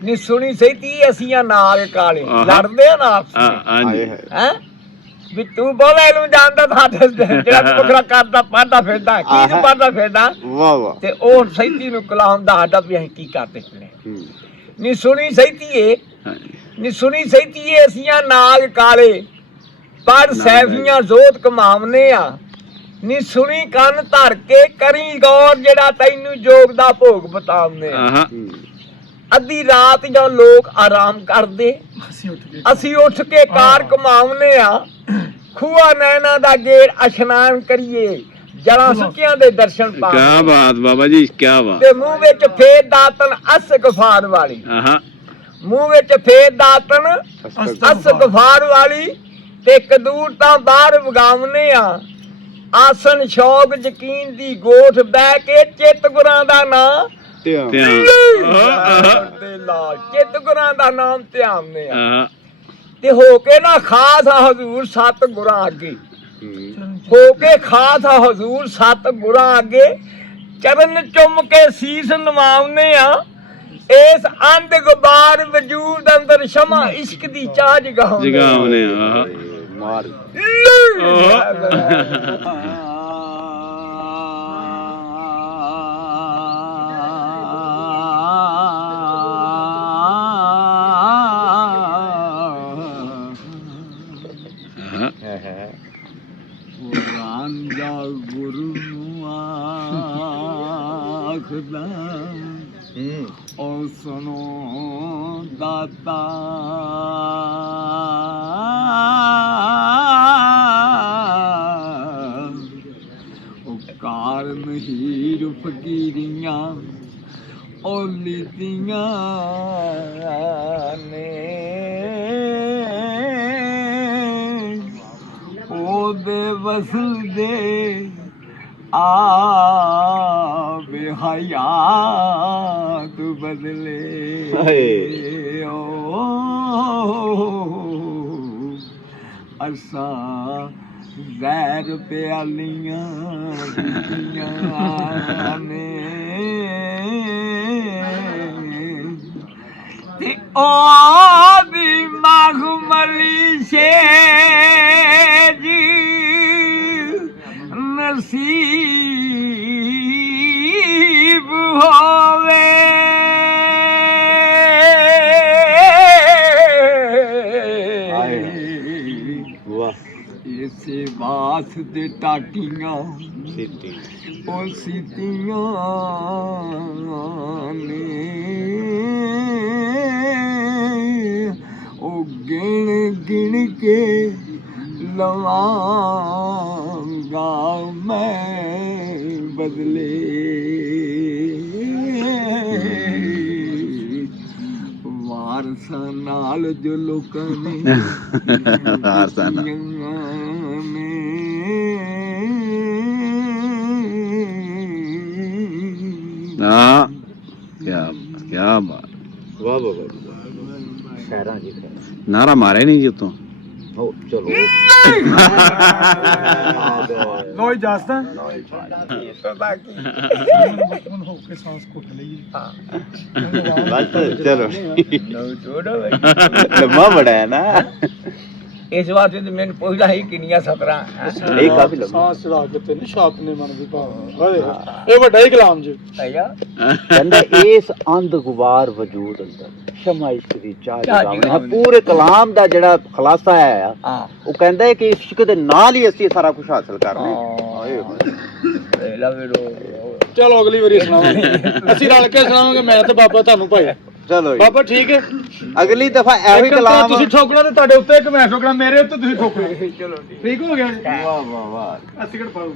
ਨੀ ਸੁਣੀ ਸਹੀ ਅਸੀਂ ਨਾਗ ਕਾਲੇ ਲੜਦੇ ਆ ਨਾ ਆਪਸ ਹੈ ਵੀ ਤੂੰ ਬੋਲੇ ਨੂੰ ਜਾਣਦਾ ਤਾਂ ਜਿਹੜਾ ਤੂੰ ਬਕਰਾ ਕਰਦਾ ਪੜਦਾ ਫਿਰਦਾ ਕੀ ਤੂੰ ਪੜਦਾ ਫਿਰਦਾ ਵਾਹ ਵਾਹ ਤੇ ਉਹ ਸੈਤੀ ਨੂੰ ਕਲਾਉਂਦਾ ਸਾਡਾ ਵੀ ਅਸੀਂ ਕੀ ਕਰਦੇ ਫਿਰਨੇ ਨੀ ਸੁਣੀ ਸਹੀ ਨੀ ਸੁਣੀ ਸਹੀ ਅਸੀਂ ਨਾਗ ਕਾਲੇ ਪਰ ਸੈਫੀਆਂ ਜ਼ੋਤ ਕਮਾਵਨੇ ਆ ਨੀ ਸੁਣੀ ਕੰਨ ਧਰ ਕੇ ਕਰੀ ਗੌਰ ਜਿਹੜਾ ਤੈਨੂੰ ਜੋਗ ਦਾ ਭੋਗ ਬਤਾਵਨੇ ਆ ਅੱਧੀ ਰਾਤ ਜਦੋਂ ਲੋਕ ਆਰਾਮ ਕਰਦੇ ਅਸੀਂ ਉੱਠ ਕੇ ਕਾਰ ਕਮਾਉਨੇ ਆ ਖੂਆ ਨੈਣਾ ਦਾ ਗੇੜ ਇਸ਼ਨਾਨ ਕਰੀਏ ਜਲਾਂ ਸੁੱਕਿਆਂ ਦੇ ਦਰਸ਼ਨ ਪਾਵੇ ਕਿਆ ਬਾਤ ਬਾਬਾ ਜੀ ਕਿਆ ਬਾਤ ਤੇ ਮੂੰਹ ਵਿੱਚ ਫੇਰ ਦਾਤਨ ਅਸ ਗਫਾਰ ਵਾਲੀ ਮੂੰਹ ਵਿੱਚ ਫੇਰ ਦਾਤਨ ਅਸ ਗਫਾਰ ਵਾਲੀ ਤੇ ਕਦੂਰ ਤਾਂ ਬਾਹਰ ਵਗਾਵਨੇ ਆ ਆਸਨ ਸ਼ੌਕ ਯਕੀਨ ਦੀ ਗੋਠ ਬਹਿ ਕੇ ਚਿੱਤ ਗੁਰਾਂ ਦਾ ਨਾਂ ਚਿੱਤ ਗੁਰਾਂ ਦਾ ਨਾਮ ਧਿਆਵਨੇ ਆ ਤੇ ਹੋ ਕੇ ਨਾ ਖਾਸ ਹਜ਼ੂਰ ਸਤ ਗੁਰਾਂ ਅੱਗੇ ਹੋ ਕੇ ਖਾਸ ਹਜ਼ੂਰ ਸਤ ਗੁਰਾਂ ਅੱਗੇ ਚਰਨ ਚੁੰਮ ਕੇ ਸੀਸ ਨਵਾਉਨੇ ਆ ਇਸ ਅੰਧ ਗੁਬਾਰ ਵਜੂਦ ਅੰਦਰ ਸ਼ਮਾ ਇਸ਼ਕ ਦੀ ਚਾਹ ਜਗਾਉਨੇ ਆ ਮਾਰ ਗੁਰੂ ਨੂੰ ਆਖਦਾ ਉਹ ਸੁਣੋ ਦਾਤਾ ਉਹ ਕਾਰਨ ਹੀਰ ਫਕੀਰੀਆਂ ਉਹ ਲੀਤੀਆਂ ਨੇ ਉਹਦੇ ਵਸਲ ਦੇ ਆ ਬਿਹਾਇਆਤ ਬਦਲੇ ਓ ਅਸਾਂ ਜ਼ਹਿਰ ਪਿਆਲੀਆਂ ਦਿੱਤੀਆਂ ਨੇ ਤੇ ਉਹਦੀ ਮਖਮਲੀ ਸ਼ੇਜ ਨਸੀਬ ਹੋਵੇ ਇਸੇ ਬਾਸ ਦੇ ਟਾਟੀਆਂ ਉਹ ਸੀਤੀਆਂ ਨੇ ਉਹ ਗਿਣ ਗਿਣ ਕੇ ਲਵਾਂਗਾ ਮੈਂ ਬਦਲੇ ਵਾਰਸਾਂ ਨਾਲ ਜੋ ਲੋਕਾਂ ਨੇ ਵਾਰਸਾਂ ਨਾਲ ਨਾ ਕਿਆ ਬਾਤ ਵਾਹ ਵਾਹ ਖੈਰਾਂ ਜੀ ਨਾਰਾ ਮਾਰਿਆ ਨਹੀਂ ਜੀ ਉਤੋਂ ਹੋ ਚਲੋ ਲੋ ਇਜਾਜ਼ਤ ਹੋ ਕੇ ਸਾਂਸ ਘੁੱਟ ਲਈਏ ਬਸ ਚਲੋ ਲੰਮਾ ਬੜਾ ਹੈ ਨਾ ਇਸ ਵਾਸਤੇ ਤੇ ਮੈਨੂੰ ਪੁੱਛਦਾ ਸੀ ਕਿੰਨੀਆਂ ਸਤਰਾਂ ਇਹ ਕਾਫੀ ਲੰਮਾ ਸਾਂਸ ਚੜਾ ਕੇ ਤੇ ਨਿਸ਼ਾਤ ਨੇ ਮਨ ਦੀ ਭਾਵ ਇਹ ਵੱਡਾ ਹੀ ਕਲਾਮ ਜੀ ਕਹਿੰਦਾ ਇਸ ਅੰਧ ਗੁਬਾਰ ਵਜੂਦ ਅੰਦਰ ਸ਼ਮਾ ਇਸ਼ਕ ਦੀ ਚਾਹ ਜਗਾਉਣੇ ਪੂਰੇ ਕਲਾਮ ਦਾ ਜਿਹੜਾ ਖੁਲਾਸਾ ਹੈ ਉਹ ਕਹਿੰਦਾ ਹੈ ਕਿ ਇਸ਼ਕ ਦੇ ਨਾਲ ਹੀ ਅਸੀਂ ਸਾਰਾ ਕੁਝ ਹਾਸਲ ਕਰਨਾ ਚਲੋ ਅਗਲੀ ਵਾਰੀ ਸੁਣਾਵਾਂਗੇ ਅਸੀਂ ਰਲ ਕੇ ਸੁਣਾਵਾਂਗੇ ਮੈਂ ਤੇ ਬਾਬਾ ਤੁਹਾਨੂੰ ਭਾਈ ਚਲੋ ਬਾਬਾ ਠੀਕ ਹੈ ਅਗਲੀ ਦਫਾ ਐਵੇਂ ਕਲਾਮ ਤੁਸੀਂ ਠੋਕਣਾ ਤੇ ਤੁਹਾਡੇ ਉੱਤੇ ਇੱਕ ਮੈਂ ਠੋਕਣਾ ਮੇਰੇ ਉੱਤੇ ਤੁਸੀਂ ਠੋਕਣਾ ਚਲੋ ਠੀਕ ਹੋ ਗਿਆ ਵਾਹ ਵਾਹ ਵਾਹ ਅਸੀਂ ਕਿਹੜਾ ਪਾਉ